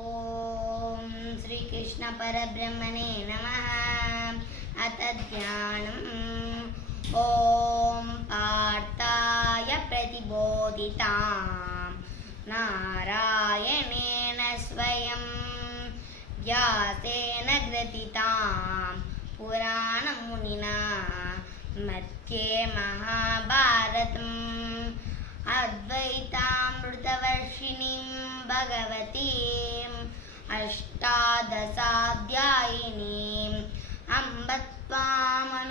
ओम श्री कृष्ण परब्रह्मणे नमः। अथ ध्यानम्। ओम पार्थाय प्रतिबोधितां नारायणेन स्वयं व्यासेन ग्रथितां पुराणमुनिना मध्ये महाभारतम् अद्वैतामृतवर्षिणीं भगवतीम् अष्टादशाध्यायिनीम् अम्ब त्वामनुसन्दधामि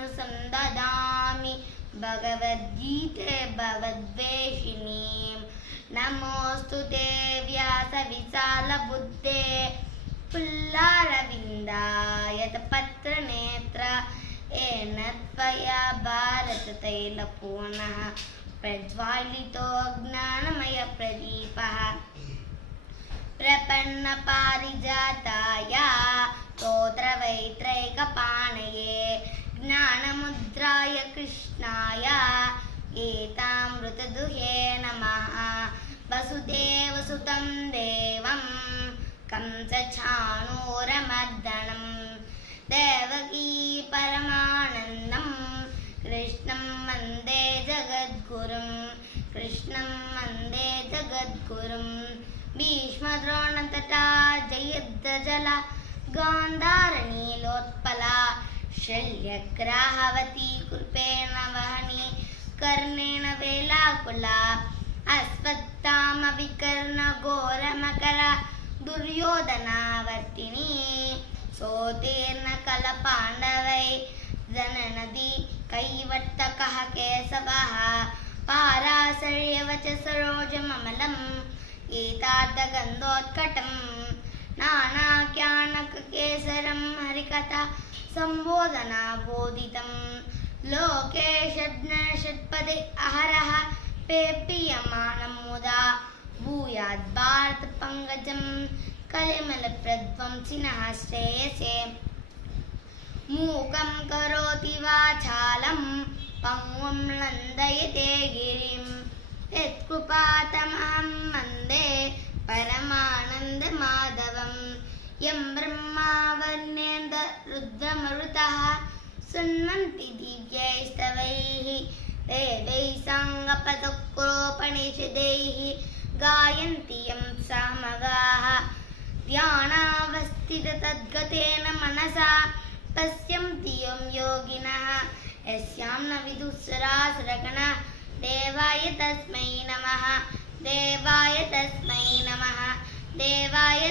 भगवद्गीते भगवद्वेषिणीम्। नमोऽस्तु ते व्यासविशालबुद्धे पुल्लारविन्दायतपत्रनेत्र येन त्वया भारततैलपूर्णः प्रज्वालितो ज्ञानमयप्रदीपः। प्रपन्नपारिजाताय स्तोत्रवैत्रैकपाणये ज्ञानमुद्राय कृष्णाय गीतामृतदुहे नमः। वसुदेवसुतं देवं कंसचाणूरमर्दनं देवकी परमानन्दं कृष्णं वन्दे जगद्गुरुं। कृष्णं वन्दे जगद्गुरुं। भीष्मद्रोणतटा जयद्रजला गान्धारनीलोत्पला शल्यग्राहवती कृपेण वहनी कर्णेन वेलाकुला अश्वत्थामविकर्णघोरमकरा दुर्योधनावर्तिनी सोत्तीर्णकलपाण्डवै जननदी कैवर्तकः केशवः पाराशर्यवच सरोजममलम् गीतार्थगन्धोत्कटं नानाख्यानककेसरं हरिकथा सम्बोधना बोधितं लोके षड्पदे अहरः पेपीयमानं मुदा भूयात् भारतपङ्कजं कलिमलप्रध्वंसिनः श्रेयसे। मूकं करोति वाचालं पङ्गुं लङ्घयते गिरिं यत्कृपातमहं वन्दे परमानन्दमाधवं। यं ब्रह्मा वरुणेन्द्र रुद्रमरुतः शृण्वन्ति दिव्यैस्तवैः देवैः साङ्गपदक्रोपनिषदैः गायन्ति यं सामगाः ध्यानावस्थिततद्गतेन मनसा पश्यन्ति यं योगिनः यस्यां न विदुःसुरासुरगणा देवाय तस्मै नमः। देवाय तस्मै नमः। देवाय